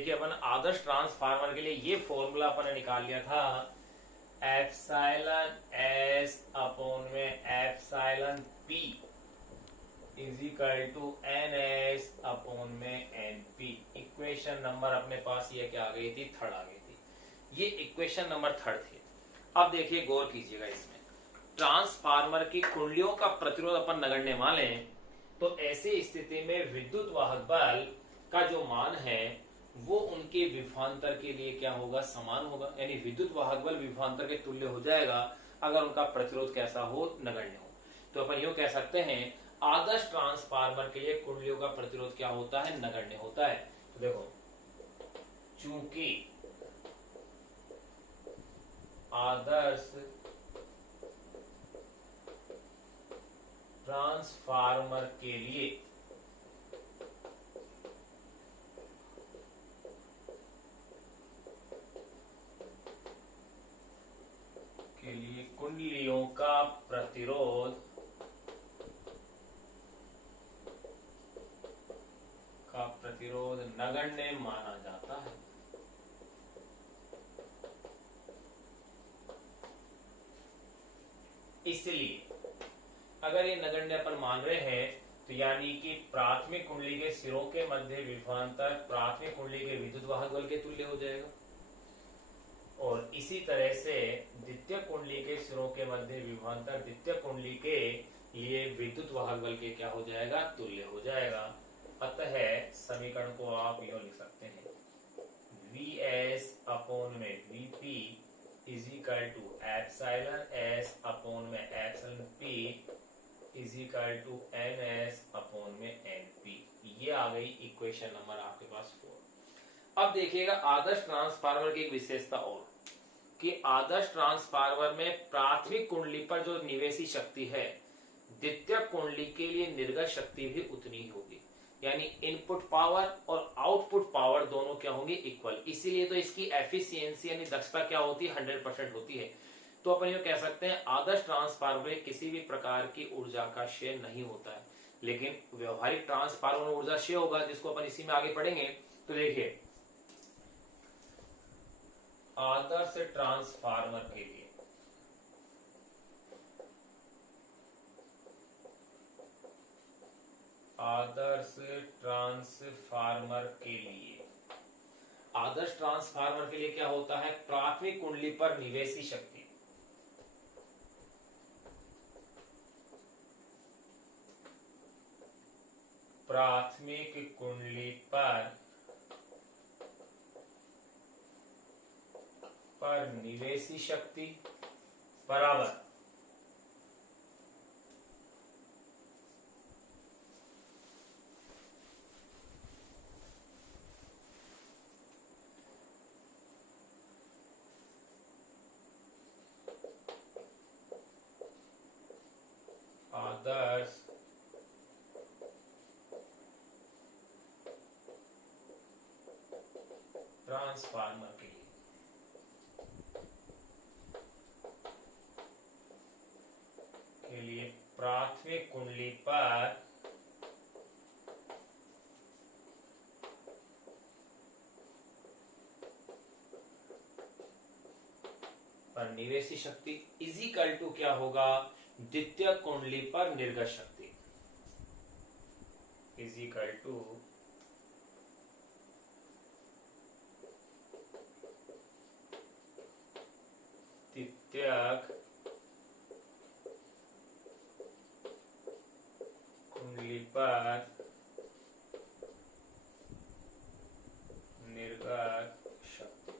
देखिए अपन आदर्श ट्रांसफार्मर के लिए ये फॉर्मूला अपन ने निकाल लिया था, एप्सिलॉन एस अपॉन में epsilon P is equal to N S upon में एन पी। इक्वेशन नंबर अपने पास ये क्या आ गई थी, थर्ड आ गई थी। ये इक्वेशन नंबर थर्ड थी। अब देखिए गौर कीजिएगा, इसमें ट्रांसफार्मर की कुंडलियों का प्रतिरोध अपन नगण्य मान लें तो ऐसी स्थिति में विद्युत वाहक बल का जो मान है वो उनके विभवांतर के लिए क्या होगा, समान होगा। यानी विद्युत वाहक बल विभवांतर के तुल्य हो जाएगा अगर उनका प्रतिरोध कैसा हो, नगण्य हो। तो अपन यूं कह सकते हैं आदर्श ट्रांसफार्मर के लिए कुंडलियों का प्रतिरोध क्या होता है, नगण्य होता है। तो देखो, चूंकि आदर्श ट्रांसफार्मर के लिए कुंडलियों का प्रतिरोध नगण्य माना जाता है। इसलिए अगर ये नगण्य अपन मान रहे हैं तो यानी कि प्राथमिक कुंडली के सिरों के मध्य विभवांतर प्राथमिक कुंडली के विद्युत वाहक बल के तुल्य हो जाएगा, और इसी तरह से द्वितीय कुंडली के सिरों के मध्य विभवांतर द्वितीय कुंडली के लिए विद्युत वाहक बल के क्या हो जाएगा, तुल्य हो जाएगा। अतः समीकरण को आप यूं लिख सकते हैं, Vs अपॉन में Vp is equal to epsilon S upon में epsilon P is equal to NS upon में NP। ये आ गई इक्वेशन नंबर आपके पास 4। अब देखिएगा आदर्श ट्रांसफार्मर की एक विशेषता और, कि आदर्श ट्रांसफार्मर में प्राथमिक कुंडली पर जो निवेशी शक्ति है द्वितीय कुंडली के लिए निर्गत शक्ति भी उतनी ही होगी। यानी इनपुट पावर और आउटपुट पावर दोनों क्या होंगी, इक्वल। इसीलिए तो इसकी एफिशिएंसी यानी दक्षता क्या होती है, 100% होती है। तो अपन ये कह सकते हैं आदर्श ट्रांसफार्मर में किसी भी प्रकार की ऊर्जा का क्षय नहीं होता है, लेकिन व्यवहारिक ट्रांसफार्मर में ऊर्जा क्षय होगा, जिसको अपन इसी में आगे पढ़ेंगे। तो देखिए आदर्श ट्रांसफार्मर के लिए आदर्श ट्रांसफार्मर के लिए क्या होता है, प्राथमिक कुंडली पर निवेशी शक्ति प्राथमिक कुंडली पर निवेशी शक्ति बराबर आदर्श ट्रांसफार्मर के लिए प्राथमिक कुंडली पर निवेशी शक्ति इजिकल टू क्या होगा, द्वितीय कुंडली पर निर्गत शक्ति इजिकल टू द्वितीय कुंडली पर निर्गत शक्ति।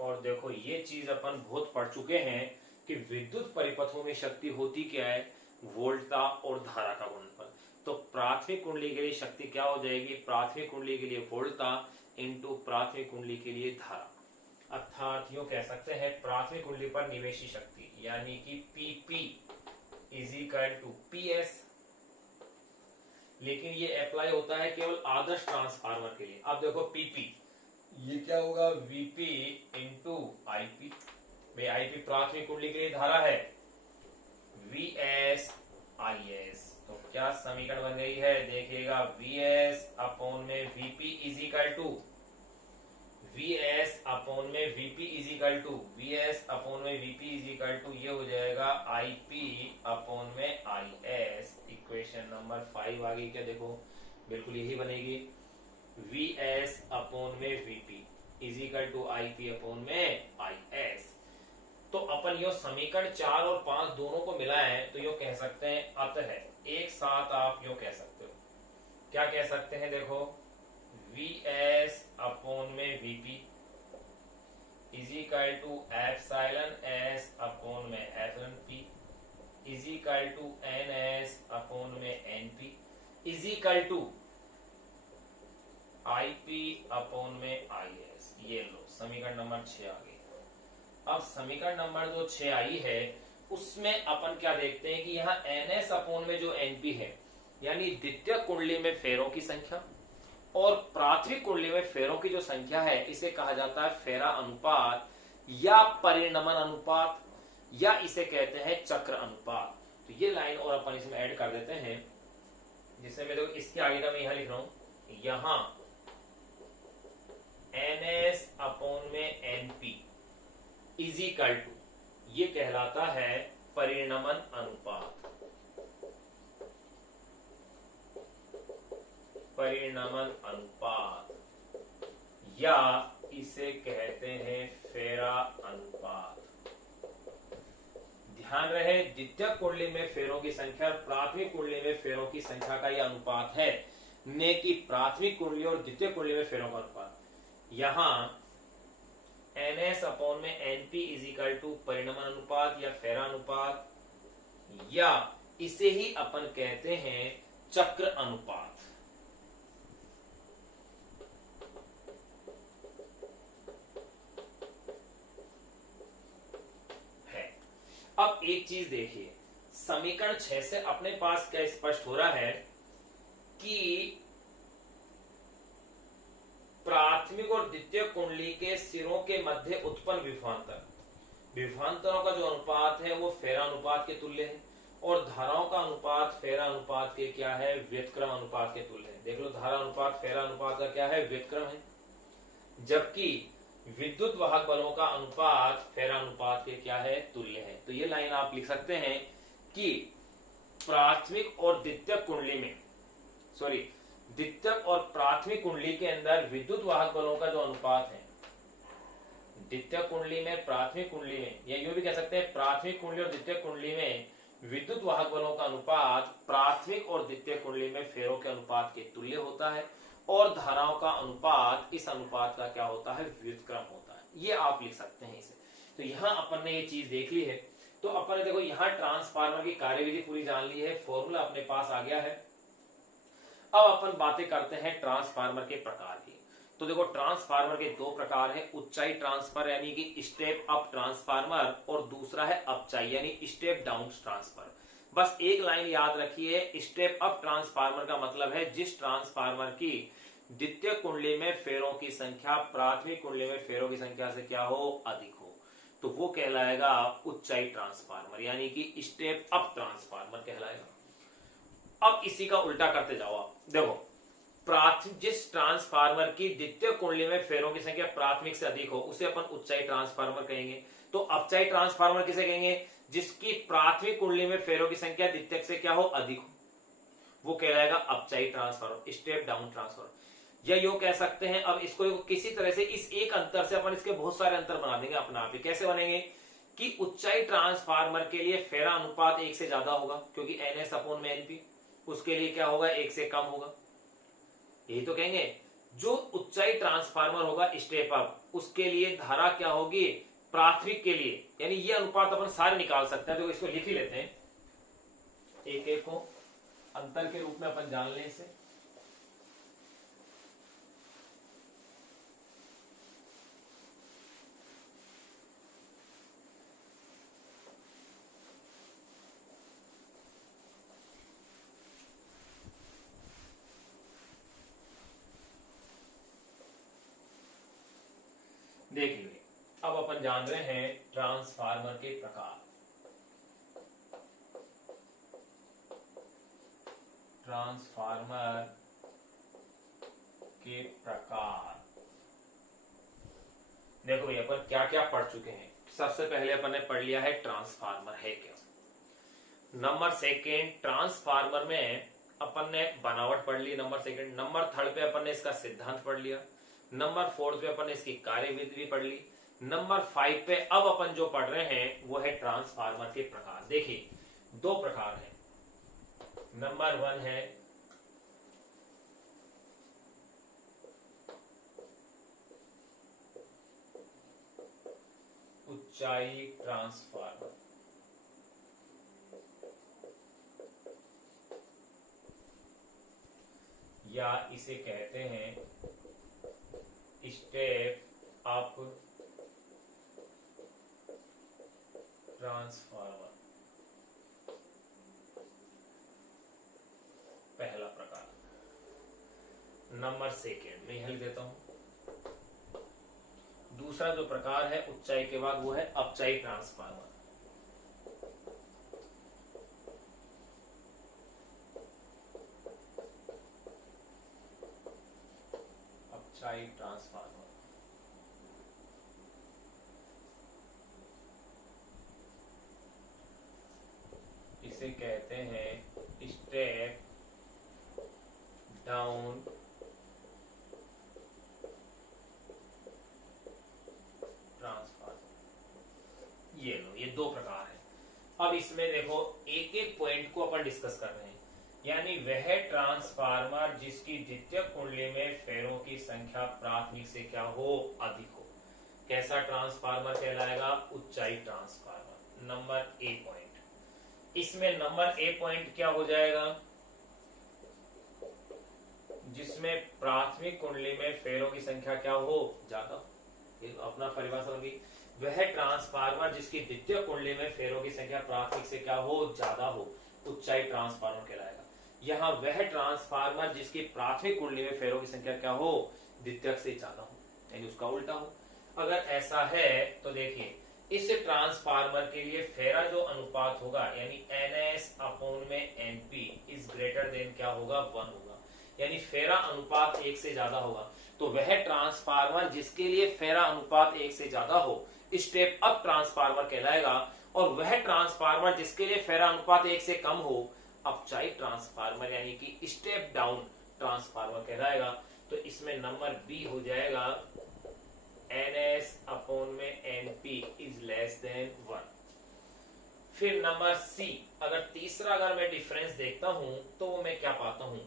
और देखो ये चीज अपन बहुत पढ़ चुके हैं कि विद्युत परिपथों में शक्ति होती क्या है, वोल्टता और धारा का गुणनफल। तो प्राथमिक कुंडली के लिए शक्ति क्या हो जाएगी, प्राथमिक कुंडली के लिए वोल्टता इंटू प्राथमिक कुंडली के लिए धारा। अर्थात यूं कह सकते हैं प्राथमिक कुंडली पर निवेशी शक्ति यानी कि PP is equal to PS। लेकिन ये अप्लाई होता है केवल आदर्श ट्रांसफार्मर के लिए। अब देखो PP ये क्या होगा, VP इंटू IP। भाई IP प्राथमिक कुंडली के लिए धारा है, VS IS। तो क्या समीकरण बन गई है, देखिएगा VS अपॉन में VP is equal to VP is equal to V S upon में वीपी इज इक्वल टू ये हो जाएगा आई पी अपॉन में आई एस। इक्वेशन नंबर 5 आ गई क्या? देखो बिल्कुल यही बनेगी, वी एस अपॉन में VP is equal to I P upon में आई एस। तो अपन यो समीकरण 4 और 5 दोनों को मिलाएं तो यो कह सकते हैं अतः एक साथ आप यो कह सकते हो, क्या कह सकते हैं? देखो वी एस अपॉन में VP is equal to epsilon S upon में epsilon P is equal to N S upon में N P is equal to I P upon में आई एस। ये लो समीकरण नंबर 6 आ गई। अब समीकरण नंबर जो 6 आई है उसमें अपन क्या देखते हैं कि यहाँ एन एस अपॉन में जो एनपी है यानी द्वितीय कुंडली में फेरों की संख्या और प्राथमिक कुंडली में फेरों की जो संख्या है इसे कहा जाता है फेरा अनुपात या परिणमन अनुपात या इसे कहते हैं चक्र अनुपात। तो ये लाइन और अपन इसमें ऐड कर देते हैं, जिससे मैं देखो इसके आगे का मैं यहां लिख रहा हूं, यहां एन एस अपॉन में एनपी इज इक्वल टू ये कहलाता है परिणमन अनुपात। परिणमन अनुपात या इसे कहते हैं फेरा अनुपात। ध्यान रहे द्वितीय कुंडली में फेरों की संख्या और प्राथमिक कुंडली में फेरों की संख्या का यह अनुपात है, ने की प्राथमिक कुंडली और द्वितीय कुंडली में फेरों का अनुपात। यहां NS अपॉन में NP इज इक्वल टू परिणमन अनुपात या फेरा अनुपात या इसे ही अपन कहते हैं चक्र अनुपात है। अब एक चीज देखिए, समीकरण 6 से अपने पास क्या स्पष्ट हो रहा है कि प्राथमिक और द्वितीय कुंडली के सिरों के मध्य उत्पन्न विभवांतरों का जो अनुपात है वो फेरा अनुपात के तुल्य है और धाराओं का अनुपात फेरा अनुपात के क्या है? व्युत्क्रम अनुपात के तुल्य है। देख लो धारा अनुपात फेरा अनुपात का क्या है? व्युत्क्रम है। जबकि विद्युत वाहक बलों का अनुपात फेरा अनुपात के क्या है? तुल्य है। तो ये लाइन आप लिख सकते हैं कि प्राथमिक और द्वितीय कुंडली में द्वितीय और प्राथमिक कुंडली के अंदर विद्युत वाहक बलों का जो अनुपात है, द्वितीय कुंडली में प्राथमिक कुंडली में, या यूं भी कह सकते हैं प्राथमिक कुंडली और द्वितीय कुंडली में विद्युत वाहक बलों का अनुपात प्राथमिक और द्वितीय कुंडली में फेरों के अनुपात के तुल्य होता है और धाराओं का अनुपात इस अनुपात का क्या होता है? व्युत्क्रम होता है। ये आप लिख सकते हैं इसे। तो यहां अपन ने ये चीज देख ली है। तो अपन ने देखो यहां ट्रांसफार्मर की कार्यविधि पूरी जान ली है, फॉर्मूला अपने पास आ गया है। अब अपन बातें करते हैं ट्रांसफार्मर के प्रकार की। तो देखो ट्रांसफार्मर के दो प्रकार हैं, उच्चाई ट्रांसफर यानी कि स्टेप अप ट्रांसफार्मर और दूसरा है अपचाई यानी स्टेप डाउन ट्रांसफर। बस एक लाइन याद रखिए, स्टेप अप ट्रांसफार्मर का मतलब है जिस ट्रांसफार्मर की द्वितीय कुंडली में फेरों की संख्या प्राथमिक कुंडली में फेरों की संख्या से क्या हो? अधिक हो, तो वो कहलाएगा उच्चाई ट्रांसफार्मर यानी कि स्टेप अप ट्रांसफार्मर कहलाएगा। अब इसी का उल्टा करते जाओ आप, देखो जिस ट्रांसफार्मर की द्वितीय कुंडली में फेरों की संख्या प्राथमिक से अधिक हो उसे अपन उच्चाई ट्रांसफार्मर कहेंगे। तो अपचाई ट्रांसफार्मर किसे कहेंगे? जिसकी प्राथमिक कुंडली में फेरों की संख्या द्वितीयक से क्या हो? अधिक हो, वो कहलाएगा अपचाई ट्रांसफार्मर, स्टेप डाउन ट्रांसफार्मर। या यो कह सकते हैं, अब इसको किसी तरह से इस एक अंतर से अपन इसके बहुत सारे अंतर बना देंगे अपना आप ही। कैसे बनेंगे कि उच्चाई ट्रांसफार्मर के लिए फेरा अनुपात 1 से ज्यादा होगा क्योंकि NS अपॉन में NP, उसके लिए क्या होगा? 1 से कम होगा। यही तो कहेंगे। जो उच्चाई ट्रांसफार्मर होगा स्टेप अप, उसके लिए धारा क्या होगी? प्राथमिक के लिए, यानी ये अनुपात अपन सारे निकाल सकते हैं। तो इसको लिख ही लेते हैं, एक एक को अंतर के रूप में अपन जान लें इसे। देख लीजिए, अब अपन जान रहे हैं ट्रांसफार्मर के प्रकार। ट्रांसफार्मर के प्रकार देखो भैया अपन क्या क्या पढ़ चुके हैं। सबसे पहले अपन ने पढ़ लिया है ट्रांसफार्मर है क्या। नंबर सेकेंड, ट्रांसफार्मर में अपन ने बनावट पढ़ ली। नंबर सेकेंड, नंबर थर्ड पे अपन ने इसका सिद्धांत पढ़ लिया। नंबर फोर्थ पे अपन ने इसकी कार्यविधि भी पढ़ ली। नंबर 5 पे अब अपन जो पढ़ रहे हैं वो है ट्रांसफार्मर के प्रकार। देखिए दो प्रकार हैं। नंबर 1 है ऊंचाई ट्रांसफार्मर, या इसे कहते हैं स्टेप अप ट्रांसफार्मर। पहला प्रकार। नंबर सेकेंड में यह लिख देता हूं। दूसरा जो प्रकार है ऊंचाई के बाद वो है अपचाई ट्रांसफार्मर। अपचाई ट्रांसफार्मर इसे कहते हैं स्टेप डाउन ट्रांसफार्मर। ये लो, ये दो प्रकार है। अब इसमें देखो एक एक पॉइंट को अपन डिस्कस कर रहे हैं। यानी वह ट्रांसफार्मर जिसकी द्वितीयक कुंडली में फेरों की संख्या प्राथमिक से क्या हो, अधिक हो, कैसा ट्रांसफार्मर कहलाएगा, ऊंचाई ट्रांसफार्मर। Number A point. इसमें नंबर ए पॉइंट क्या हो जाएगा, जिसमें प्राथमिक कुंडली में फेरों की संख्या क्या हो, ज्यादा। ये अपना परिभाषा होगी, वह ट्रांसफार्मर जिसकी द्वितीय कुंडली में फेरों की संख्या प्राथमिक से क्या हो, ज्यादा हो, ऊंचाई ट्रांसफार्मर कहलाएगा। यहाँ वह ट्रांसफार्मर जिसकी प्राथमिक कुंडली में फेरों की संख्या क्या हो, द्वितीयक से ज्यादा हो, यानी उसका उल्टा हो। अगर ऐसा है तो देखिए इस ट्रांसफार्मर के लिए फेरा जो अनुपात होगा यानी NS अपॉन में NP इज ग्रेटर देन क्या होगा, 1 होगा। यानी फेरा अनुपात 1 से ज्यादा होगा। तो वह ट्रांसफार्मर जिसके लिए फेरा अनुपात 1 से ज्यादा हो स्टेप अप ट्रांसफार्मर कहलाएगा, और वह ट्रांसफार्मर जिसके लिए फेरा अनुपात 1 से कम हो अपचाई ट्रांसफार्मर यानी कि स्टेप डाउन ट्रांसफार्मर कहलाएगा। तो इसमें नंबर बी हो जाएगा NS अपॉन में NP इज लेस देन 1। फिर नंबर सी, अगर तीसरा अगर मैं डिफरेंस देखता हूं तो मैं क्या पाता हूं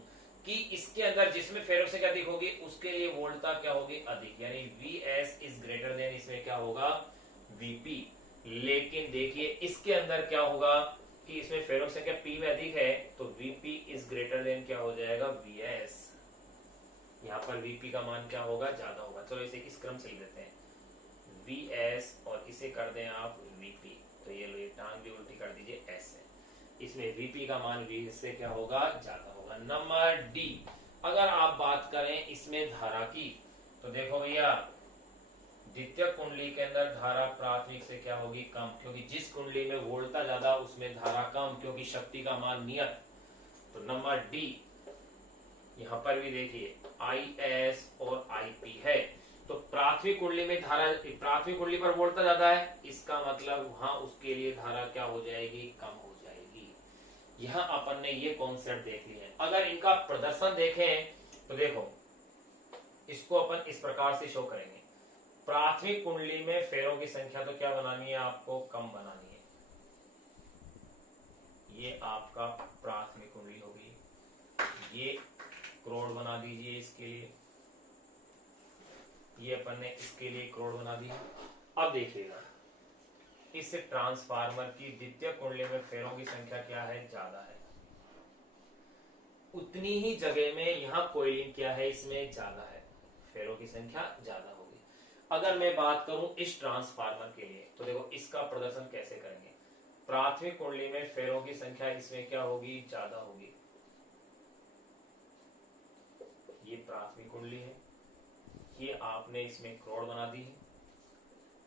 कि इसके अंदर जिसमें फेरों से क्या अधिक होगी उसके लिए वोल्टता क्या होगी, अधिक, यानी VS इज ग्रेटर देन इसमें क्या होगा, VP। लेकिन देखिए इसके अंदर क्या होगा कि इसमें फेरों से क्या P में अधिक है, तो VP इज ग्रेटर देन क्या हो जाएगा, VS। यहाँ पर VP का मान क्या होगा, ज्यादा होगा। चलो इसे इस क्रम से लिख देते हैं, VS और इसे कर दें आप VP। तो ये लो, ये टांग भी उल्टी कर दीजिए S से। इसमें VP का मान V से क्या होगा, ज्यादा होगा। नंबर डी, अगर आप बात करें इसमें धारा की, तो देखो भैया द्वितीय कुंडली के अंदर धारा प्राथमिक से क्या होगी, कम, क्योंकि जिस कुंडली में वोल्टता ज्यादा उसमें धारा कम, क्योंकि शक्ति का मान नियत। तो नंबर डी, यहां पर भी देखिए IS और IP है, तो प्राथमिक कुंडली में धारा, प्राथमिक कुंडली पर वोल्टता ज्यादा है, इसका मतलब वहां उसके लिए धारा क्या हो जाएगी, कम हो जाएगी। यहां अपन ने ये कॉन्सेप्ट देख लिया है। अगर इनका प्रदर्शन देखें तो देखो इसको अपन इस प्रकार से शो करेंगे, प्राथमिक कुंडली में फेरों की संख्या तो क्या बनानी है आपको, कम बनानी है। ये आपका प्राथमिक कुंडली होगी, ये करोड़ बना दीजिए इसके लिए, ये अपन ने इसके लिए करोड़ बना दी। अब देखिएगा इस ट्रांसफार्मर की द्वितीय कुंडली में फेरों की संख्या क्या है, ज्यादा है। उतनी ही जगह में यहाँ कोयलिंग क्या है, इसमें ज्यादा है, फेरों की संख्या ज्यादा होगी। अगर मैं बात करूं इस ट्रांसफार्मर के लिए, तो देखो इसका प्रदर्शन कैसे करेंगे। प्राथमिक कुंडली में फेरों की संख्या इसमें क्या होगी, ज्यादा होगी। ये प्राथमिक कुंडली है, ये आपने इसमें करोड़ बना दी है।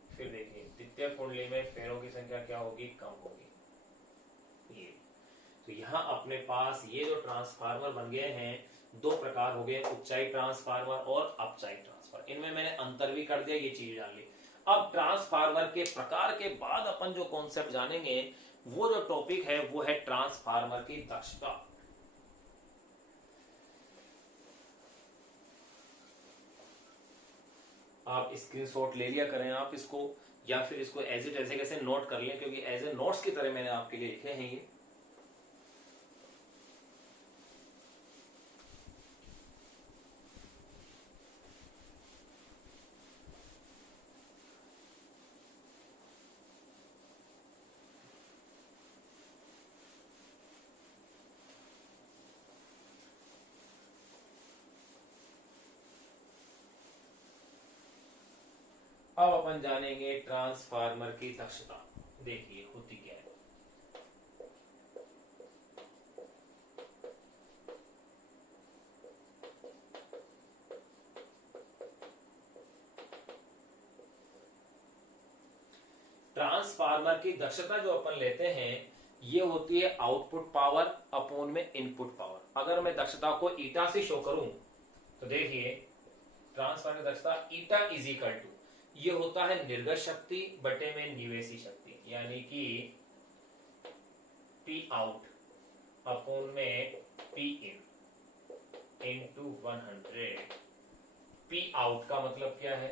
फिर देखिए द्वितीय कुंडली में फेरों की संख्या क्या होगी, कम होगी। ये तो यहाँ अपने पास ये जो ट्रांसफार्मर बन गए हैं, दो प्रकार हो गए, उच्चाई ट्रांसफार्मर और अपचाई ट्रांसफार्मर। इनमें मैंने अंतर भी कर दिया, ये चीज जान ली। अब ट्रांसफार्मर के प्रकार के बाद अपन जो कॉन्सेप्ट जानेंगे, वो जो टॉपिक है वो है ट्रांसफार्मर की दक्षता। आप स्क्रीनशॉट ले लिया करें आप इसको, या फिर इसको एज इट ऐसे कैसे नोट कर लें, क्योंकि एज ए नोट्स की तरह मैंने आपके लिए लिखे हैं ये। अब अपन जानेंगे ट्रांसफार्मर की दक्षता। देखिए होती क्या है। ट्रांसफार्मर की दक्षता जो अपन लेते हैं ये होती है आउटपुट पावर अपॉन में इनपुट पावर। अगर मैं दक्षता को ईटा से शो करूं तो देखिए ट्रांसफार्मर की दक्षता ईटा इज इक्वल टू, ये होता है निर्गत शक्ति बटे में निवेशी शक्ति, यानी कि पी आउट अपॉन में P in into 100। P out का मतलब क्या है?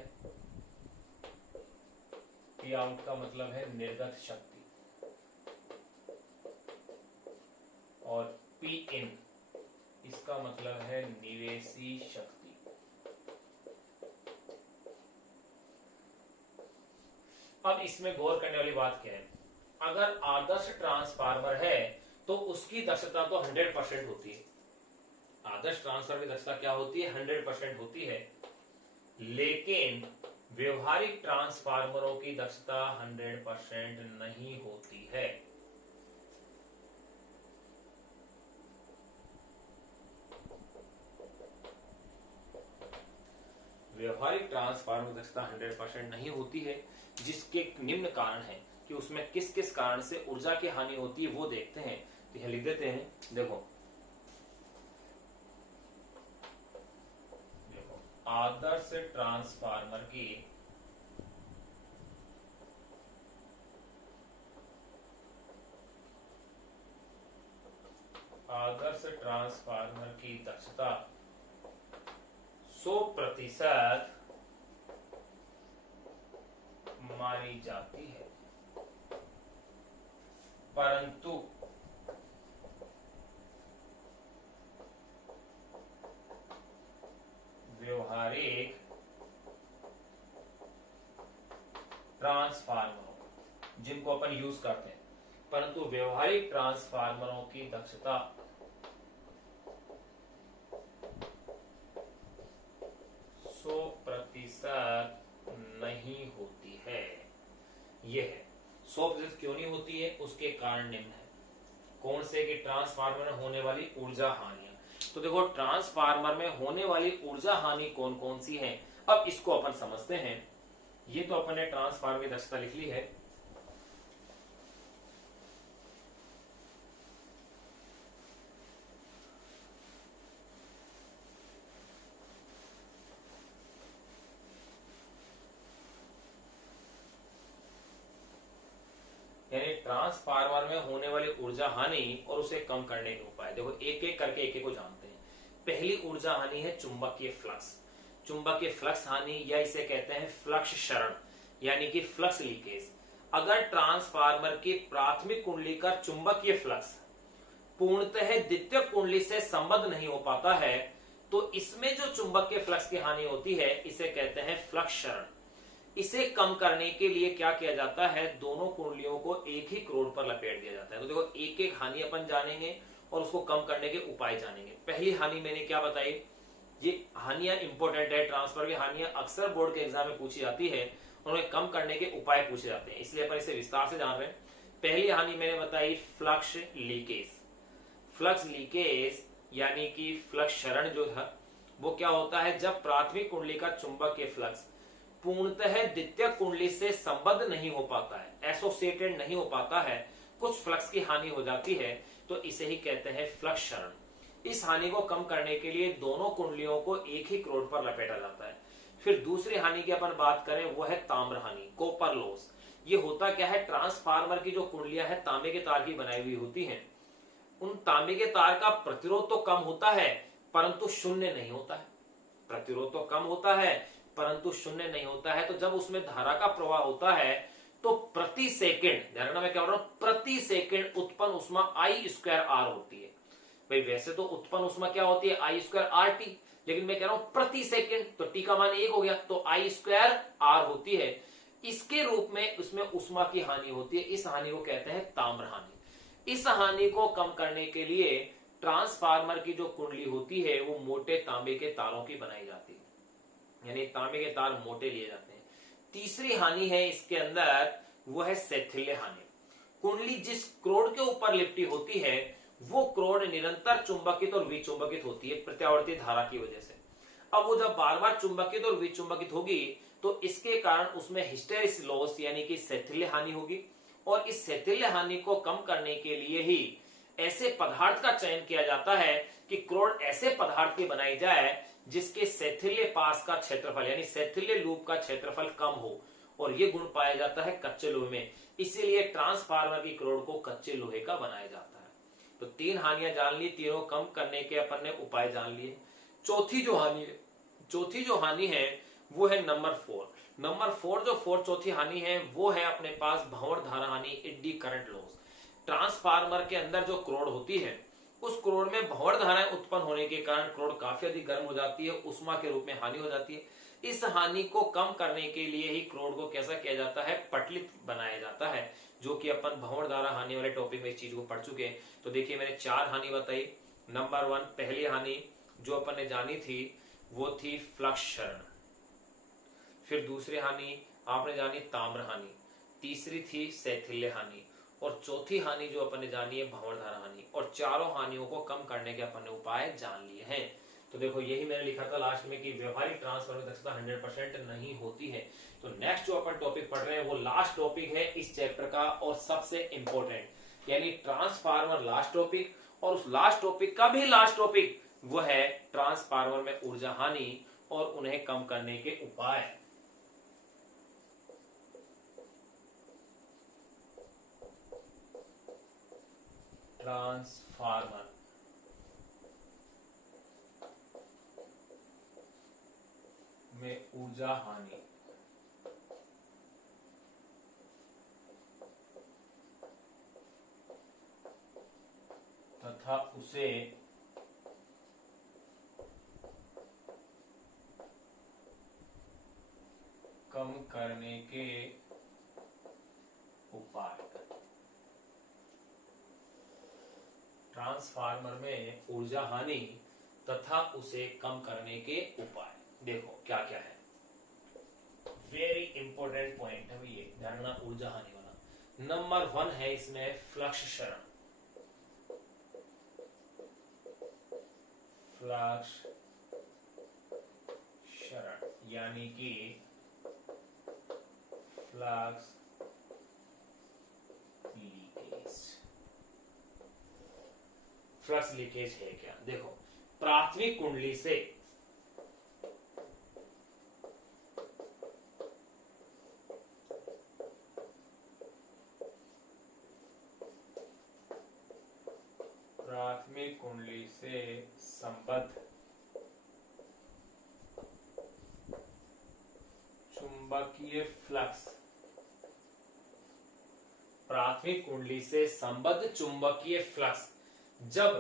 पी आउट का मतलब है निर्गत शक्ति, और पी इन इसका मतलब है निवेशी शक्ति। अब इसमें गौर करने वाली बात क्या है, अगर आदर्श ट्रांसफार्मर है तो उसकी दक्षता तो 100% होती है। आदर्श ट्रांसफार्मर की दक्षता क्या होती है? 100% होती है। लेकिन व्यवहारिक ट्रांसफार्मरों की दक्षता 100% नहीं होती है। व्यवहारिक ट्रांसफार्मर की दक्षता 100% नहीं होती है, जिसके निम्न कारण है कि उसमें किस किस कारण से ऊर्जा की हानि होती है वो देखते हैं। तो यह लिख देते हैं। देखो आदर्श ट्रांसफार्मर की दक्षता 100% मानी जाती है, परंतु व्यवहारिक ट्रांसफार्मरों जिनको अपन यूज करते हैं, परंतु व्यवहारिक ट्रांसफार्मरों की दक्षता 100% नहीं होती है। यह है 100% क्यों नहीं होती है, उसके कारण निम्न है। कौन से? कि ट्रांसफार्मर में होने वाली ऊर्जा हानियां। तो देखो ट्रांसफार्मर में होने वाली ऊर्जा हानि कौन कौन सी है, अब इसको अपन समझते हैं। ये तो अपन ने ट्रांसफार्मर की दक्षता लिख ली है। यानी ट्रांसफार्मर में होने वाली ऊर्जा हानि और उसे कम करने के उपाय। देखो एक एक करके एक एक को जानते हैं। पहली ऊर्जा हानि है चुंबकीय फ्लक्स। चुंबकीय फ्लक्स हानि या इसे कहते हैं फ्लक्स क्षरण, यानी कि फ्लक्स लीकेज। अगर ट्रांसफार्मर की प्राथमिक कुंडली का चुंबकीय फ्लक्स पूर्णतः द्वितीयक कुंडली से संबद्ध नहीं हो पाता है तो इसमें जो चुंबकीय फ्लक्स की हानि होती है इसे कहते हैं फ्लक्स क्षरण। इसे कम करने के लिए क्या किया जाता है, दोनों कुंडलियों को एक ही क्रोड पर लपेट दिया जाता है। तो देखो एक एक हानि अपन जानेंगे और उसको कम करने के उपाय जानेंगे। पहली हानि मैंने क्या बताई, ये हानियां इंपॉर्टेंट है। ट्रांसफर की हानियां अक्सर बोर्ड के एग्जाम में पूछी जाती है, उन्हें कम करने के उपाय पूछे जाते हैं, इसलिए अपन इसे विस्तार से जान रहे हैं। पहली हानि मैंने बताई फ्लक्स लीकेज। फ्लक्स लीकेज यानी कि फ्लक्स क्षरण जो है वो क्या होता है, जब प्राथमिक कुंडली का चुंबकीय फ्लक्स पूर्णतः द्वितीयक कुंडली से संबद्ध नहीं हो पाता है, एसोसिएटेड नहीं हो पाता है, कुछ फ्लक्स की हानि हो जाती है, तो इसे ही कहते हैं फ्लक्स क्षरण। इस हानि को कम करने के लिए दोनों कुंडलियों को एक ही क्रोड पर लपेटा जाता है। फिर दूसरी हानि की अपन बात करें वो है ताम्र हानि, कॉपर लॉस। ये होता क्या है, ट्रांसफार्मर की जो कुंडलियां हैं तांबे के तार की बनाई हुई होती हैं, उन तांबे के तार का प्रतिरोध तो कम होता है परंतु शून्य नहीं होता है। प्रतिरोध तो कम होता है परंतु शून्य नहीं होता है। तो जब उसमें धारा का प्रवाह होता है तो प्रति सेकंड, ध्यान रखना मैं क्या बोल रहा हूं, प्रति सेकंड उत्पन्न उष्मा आई स्क्वायर आर होती है। भाई वैसे तो उत्पन्न उष्मा क्या होती है, आई स्क्वायर आर टी, लेकिन मैं कह रहा हूं प्रति सेकंड, तो टी का मान 1 हो गया, तो आई स्क्वायर आर होती है। इसके रूप में उसमें उष्मा की हानि होती है। इस हानि को कहते हैं ताम्र हानि। इस हानि को कम करने के लिए ट्रांसफार्मर की जो कुंडली होती है वो मोटे तांबे के तारों की बनाई जाती है, यानी तांबे के तार मोटे लिए जाते हैं। तीसरी हानि है इसके अंदर, वो है शैथिल्य हानि। कुंडली जिस क्रोड के ऊपर लिपटी होती है वो क्रोड निरंतर चुंबकित और विचुंबकित होती है प्रत्यावर्ती धारा की वजह से। अब वो जब बार बार चुंबकित और विचुंबकित होगी तो इसके कारण उसमें हिस्टेरिस लॉस यानी कि शैथिल्य हानि होगी। और इस शैथिल्य हानि को कम करने के लिए ही ऐसे पदार्थ का चयन किया जाता है कि क्रोड ऐसे पदार्थ की बनाई जाए जिसके शैथिल्य पास का क्षेत्रफल यानी शैथिल्य लूप का क्षेत्रफल कम हो, और ये गुण पाया जाता है कच्चे लोहे में। इसीलिए ट्रांसफार्मर की क्रोड को कच्चे लोहे का बनाया जाता है। तो 3 हानियां जान ली, तीनों कम करने के अपन ने उपाय जान लिए। चौथी जो हानि है वो है नंबर 4। नंबर 4 जो चौथी हानि है वो है अपने पास भंवर धारा हानि, एडी करंट लॉस। ट्रांसफार्मर के अंदर जो क्रोड होती है उस क्रोड में भंवर धाराएं उत्पन्न होने के कारण क्रोड काफी अधिक गर्म हो जाती है, उष्मा के रूप में हानि हो जाती है। इस हानि को कम करने के लिए ही क्रोड को कैसा किया जाता है, पटलित बनाया जाता है, जो कि अपन भंवर धारा हानि वाले टॉपिक में इस चीज को पढ़ चुके हैं। तो देखिए मैंने 4 हानि बताई। नंबर 1 पहली हानि जो अपन ने जानी थी वो थी फ्लक्स क्षरण। फिर दूसरी हानि आपने जानी ताम्र हानि, तीसरी थी शैथिल्य हानि, और चौथी हानि जो अपन ने जानी है भंवर धारा हानि। और चारों हानियों को कम करने के अपन ने उपाय जान लिए हैं। तो देखो यही मैंने लिखा था लास्ट में कि व्यवहारिक ट्रांसफार्मर दक्षता 100% नहीं होती है। तो नेक्स्ट जो अपन टॉपिक पढ़ रहे हैं वो लास्ट टॉपिक है इस चैप्टर का और सबसे इंपॉर्टेंट, यानी ट्रांसफार्मर लास्ट टॉपिक। और उस लास्ट टॉपिक का भी लास्ट टॉपिक वो है ट्रांसफार्मर में ऊर्जा हानि और उन्हें कम करने के उपाय। ट्रांसफार्मर में ऊर्जा हानि तथा उसे कम करने के उपाय। ट्रांसफार्मर में ऊर्जा हानि तथा उसे कम करने के उपाय देखो क्या क्या है। वेरी इंपॉर्टेंट पॉइंट है ये, ध्यान रखना ऊर्जा हानि वाला। नंबर 1 है इसमें फ्लक्स क्षरण। फ्लक्स क्षरण यानी कि फ्लक्स लीकेज। फ्लक्स लीकेज है क्या, देखो प्राथमिक कुंडली से संबद्ध चुंबकीय फ्लक्स, प्राथमिक कुंडली से संबद्ध चुंबकीय फ्लक्स जब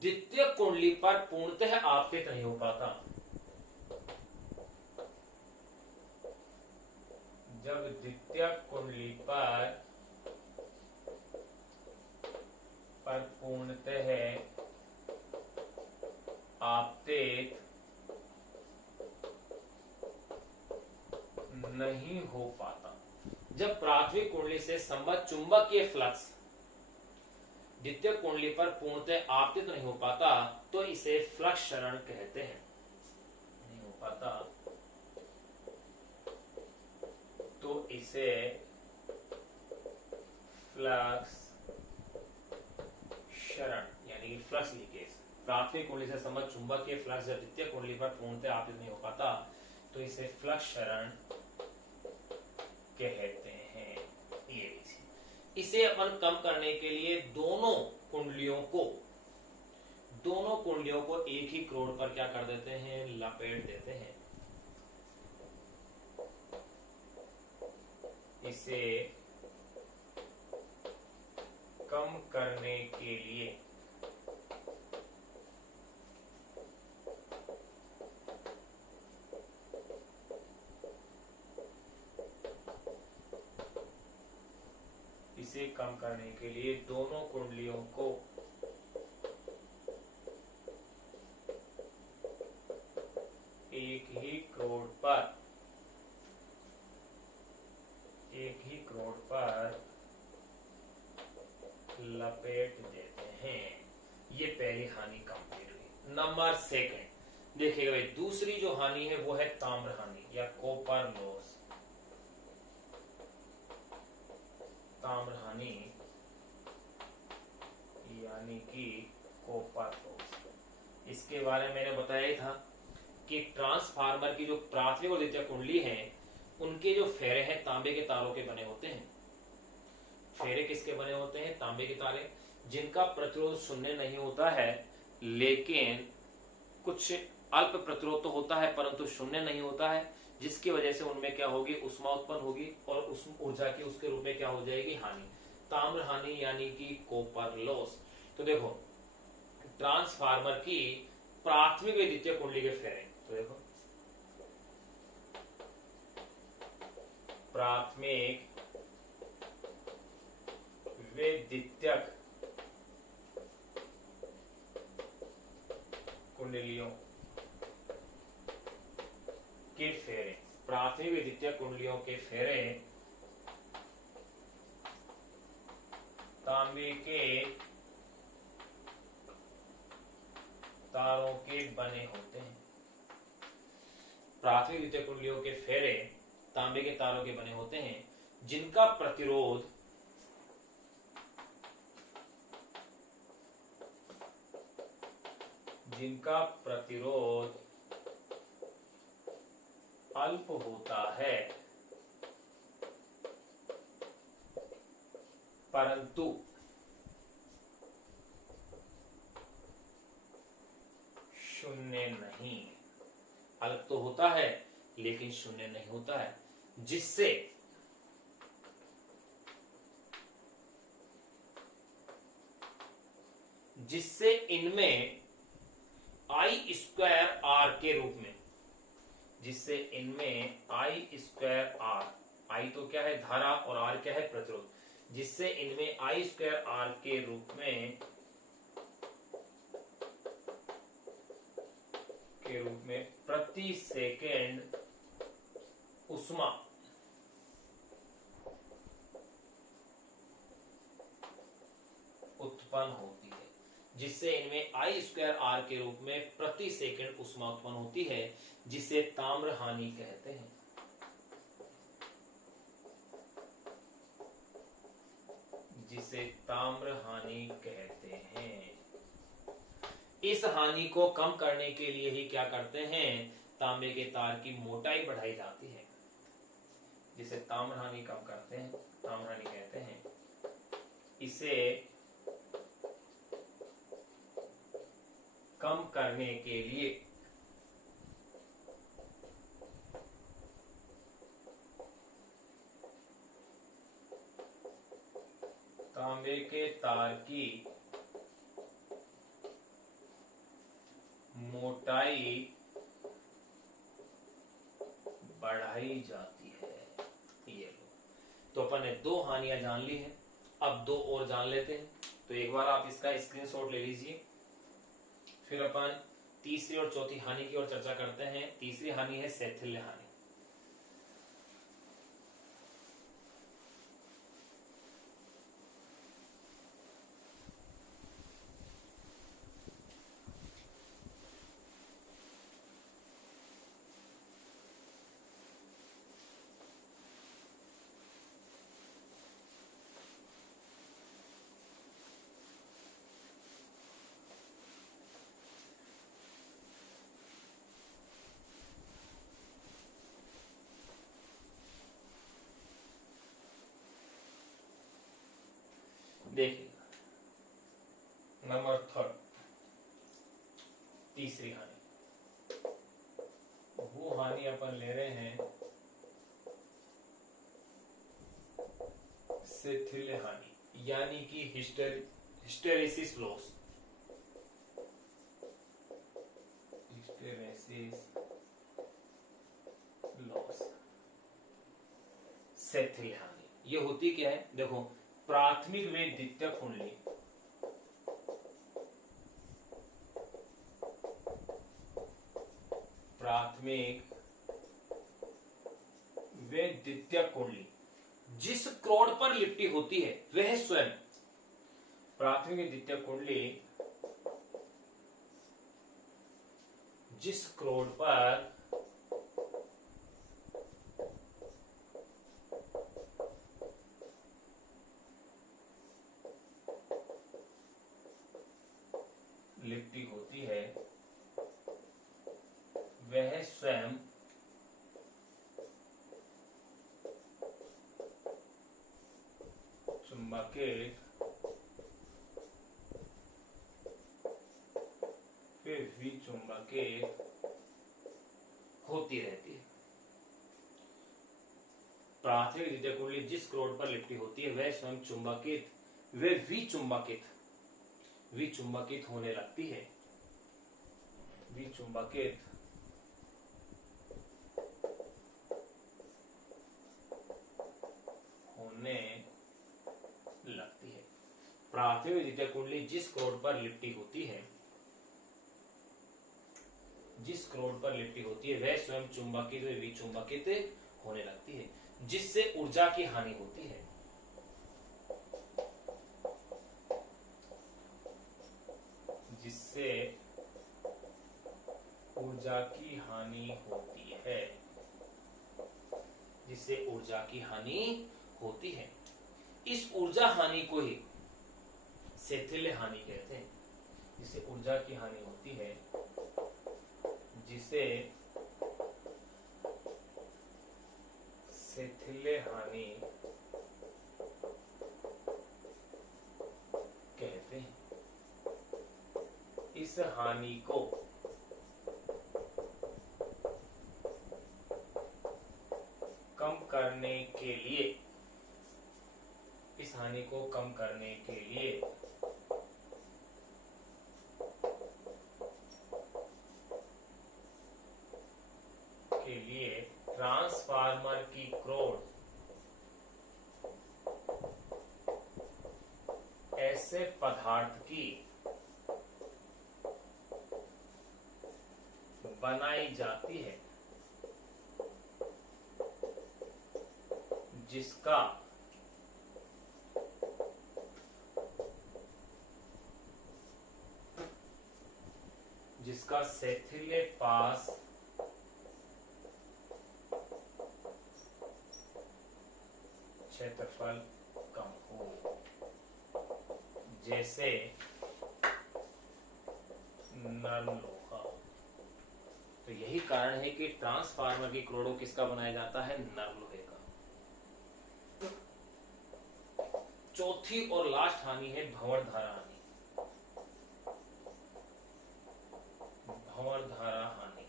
द्वितीय कुंडली पर पूर्णतः आपतित नहीं हो पाता, जब द्वितीय कुंडली पर पूर्णतः आपतित नहीं हो पाता, जब प्राथमिक कुंडली से संबद्ध चुंबकीय फ्लक्स द्वितीय कुंडली पर पूर्णतः आपतित नहीं हो पाता तो इसे फ्लक्स क्षरण कहते हैं। नहीं हो पाता तो इसे फ्लक्स यानी कि फ्लक्स लीकेज। प्राथमिक कुंडली से संबद्ध चुंबकीय फ्लक्स जब द्वितीय कुंडली पर पूर्णतः आपतित नहीं हो पाता तो इसे फ्लक्स क्षरण कहते हैं। ये इसे अपन कम करने के लिए दोनों कुंडलियों को एक ही क्रोड पर क्या कर देते हैं, लपेट देते हैं। इसे कम करने के लिए दोनों कुंडलियों को एक ही क्रोड पर लपेट देते हैं। ये पहली हानि कंप्लीट हुई। नंबर सेकंड देखिएगा भाई, दूसरी जो हानि है वो है ताम्र हानि या कॉपर लॉस। ताम्र हानि यानी कि कॉपर लॉस। इसके बारे में मैंने बताया ही था कि ट्रांसफार्मर की जो प्राथमिक और द्वितीय कुंडली है उनके जो फेरे हैं तांबे के तारों के बने होते हैं। फेरे किसके बने होते हैं, तांबे के तारे, जिनका प्रतिरोध शून्य नहीं होता है, लेकिन कुछ अल्प प्रतिरोध तो होता है परंतु शून्य नहीं होता है, जिसकी वजह से उनमें क्या होगी, उष्मा उत्पन्न होगी और उस ऊर्जा की उसके रूप में क्या हो जाएगी, हानि। ताम्र हानि यानी कि कॉपर लॉस। तो देखो ट्रांसफार्मर की प्राथमिक व द्वितीय कुंडली के फेरे, तो देखो प्राथमिक वे द्वितीयक कुंडलियों के फेरे, प्राथमिक व द्वितीय कुंडलियों के फेरे तांबे के तारों के बने होते हैं। प्राथमिक द्वितीय कुंडलियों के फेरे तांबे के तारों के बने होते हैं, जिनका प्रतिरोध अल्प होता है परंतु शून्य नहीं। अल्प तो होता है लेकिन शून्य नहीं होता है, जिससे इनमें आई स्क्वायर आर के रूप में, आई तो क्या है, धारा, और आर क्या है, प्रतिरोध, जिससे इनमें आई स्क्वायर आर के रूप में प्रति सेकेंड उष्मा उत्पन्न होती है, जिससे इनमें आई स्क्वायर आर के रूप में प्रति सेकंड उष्मा उत्पन्न होती है, जिसे ताम्र हानि कहते हैं। इस हानि को कम करने के लिए ही क्या करते हैं, तांबे के तार की मोटाई बढ़ाई जाती है, जिसे ताम्र हानि कम करते हैं, ताम्र हानि कहते हैं। इसे कम करने के लिए तांबे के तार की मोटाई बढ़ाई जाती है। ये लो, तो अपन ने दो हानियां जान ली हैं, अब दो और जान लेते हैं। तो एक बार आप इसका स्क्रीनशॉट ले लीजिए, फिर अपन तीसरी और चौथी हानि की ओर चर्चा करते हैं। तीसरी हानि है शैथिल्य हानि। तीसरी हानि, वो हानि अपन ले रहे हैं शिथिल हानि, यानी कि हिस्टेरेसिस लॉस, हिस्टेरेसिस लॉस, शिथिल हानि। ये होती क्या है, देखो प्राथमिक व द्वितीयक कुंडली, प्राथमिक व द्वितीयक कुंडली जिस क्रोड पर लिपटी होती है वह स्वयं, प्राथमिक व द्वितीयक कुंडली जिस क्रोड पर लिपटी होती है वह स्वयं चुंबकीय फिर विचुंबकीय होती रहती है। प्राथमिक द्वितीयक कुंडली जिस क्रोड पर लिपटी होती है वह स्वयं चुंबकित व विचुंबकित होने लगती है, विचुंबकित होने लगती है। प्राथमिक द्वितीयक कुंडली जिस क्रोड पर लिपटी होती है, जिस क्रोड पर लिपटी होती है वह स्वयं चुंबकित व विचुंबकित होने लगती है, जिससे ऊर्जा की हानि होती है, जिससे ऊर्जा की हानि होती है, जिससे ऊर्जा की हानि होती है। इस ऊर्जा हानि को ही शिथिल हानि कहते हैं, जिससे ऊर्जा की हानि होती है, जिसे शिथिल हानि कहते हैं। इस हानि को कम करने के लिए, इस हानि को कम करने के लिए ट्रांसफार्मर की क्रोड ऐसे पदार्थ की बनाई जाती है जिसका शिथिल पास क्षेत्रफल कम हो, जैसे नरम लोहा। तो यही कारण है कि ट्रांसफार्मर की क्रोडो किसका बनाया जाता है, नरम लोहे का। चौथी और लास्ट हानि है भंवर धारा हानि, भंवर धारा हानि,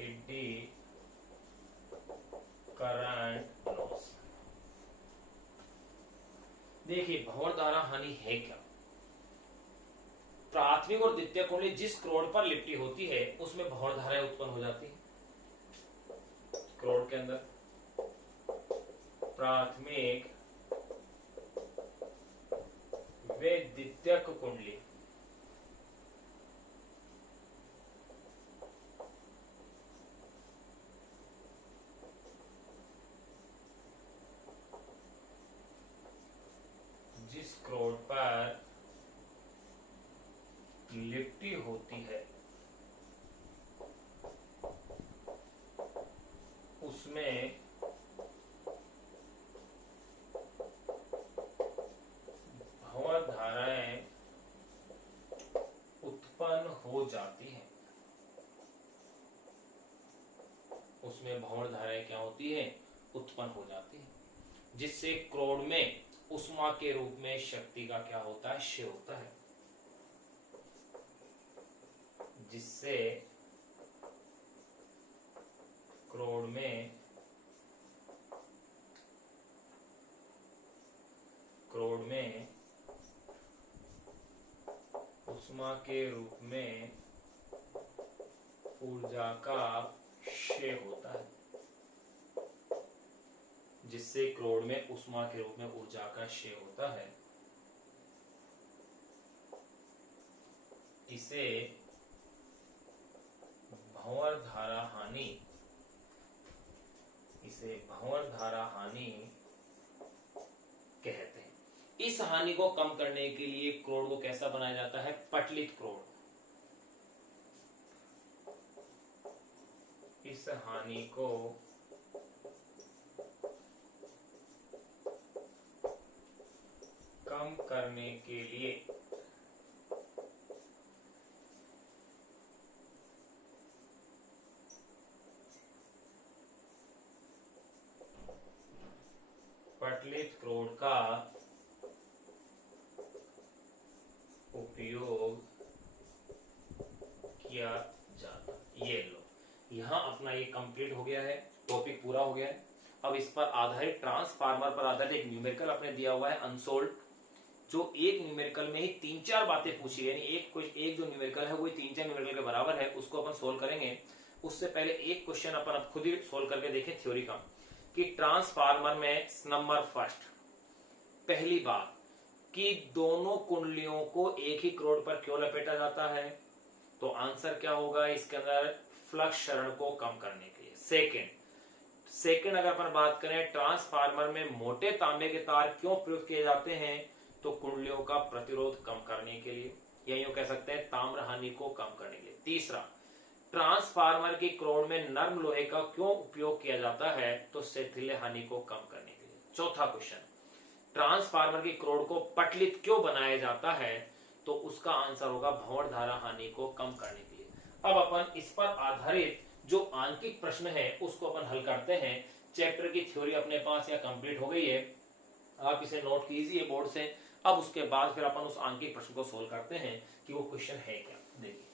एडी करंट लॉस। देखिए भंवर धारा हानि है क्या, प्राथमिक और द्वितीयक कुंडली जिस क्रोड पर लिपटी होती है उसमें भंवर धाराएं उत्पन्न हो जाती है। क्रोड के अंदर प्राथमिक व द्वितीयक कुंडली जिस क्रोड पर लिपटी होती है उसमें भंवर धाराएं उत्पन्न हो जाती हैं, उसमें भंवर धाराएं क्या होती है, उत्पन्न हो जाती है, जिससे क्रोड में उष्मा के रूप में शक्ति का क्या होता है, क्षय होता है, जिससे क्रोड में उष्मा के रूप में ऊर्जा का क्षय होता है, जिससे क्रोड में उष्मा के रूप में ऊर्जा का क्षय होता है। इसे भंवर धारा हानि कहते हैं। इस हानि को कम करने के लिए क्रोड को कैसा बनाया जाता है, पटलित क्रोड। इस हानि को कम करने के लिए पटलित क्रोड का उपयोग किया जाता। ये लो, यहां अपना ये कंप्लीट हो गया है, टॉपिक पूरा हो गया है। अब इस पर आधारित ट्रांसफार्मर पर आधारित एक न्यूमेरिकल अपने दिया हुआ है अनसोल्ड, जो एक न्यूमेरिकल में ही 3-4 बातें पूछी है, यानी एक जो न्यूमेरिकल है वो 3-4 न्यूमेरिकल के बराबर है, उसको अपन सोल्व करेंगे। उससे पहले एक क्वेश्चन अपन अब खुद ही सोल्व करके देखें थ्योरी का, कि ट्रांसफार्मर में नंबर फर्स्ट, पहली बात कि दोनों कुंडलियों को एक ही क्रोड पर क्यों लपेटा जाता है, तो आंसर क्या होगा इसके अंदर, फ्लक्स क्षरण को कम करने के लिए। सेकंड अगर अपन बात करें, ट्रांसफार्मर में मोटे तांबे के तार क्यों प्रयुक्त किए जाते हैं, तो कुंडलियों का प्रतिरोध कम करने के लिए, या यूं कह सकते हैं ताम्र हानि को कम करने के लिए। तीसरा, ट्रांसफार्मर की क्रोड में नर्म लोहे का क्यों उपयोग किया जाता है, तो शैथिल्य हानि को कम करने के लिए। चौथा क्वेश्चन, ट्रांसफार्मर की क्रोड को पटलित क्यों बनाया जाता है, तो उसका आंसर होगा भंवर धारा हानि को कम करने के लिए। अब अपन इस पर आधारित जो आंकिक प्रश्न है उसको अपन हल करते हैं। चैप्टर की थ्योरी अपने पास या कंप्लीट हो गई है, आप इसे नोट कीजिए बोर्ड से। अब उसके बाद फिर अपन उस आंकिक प्रश्न को सोल्व करते हैं कि वो क्वेश्चन है क्या। देखिए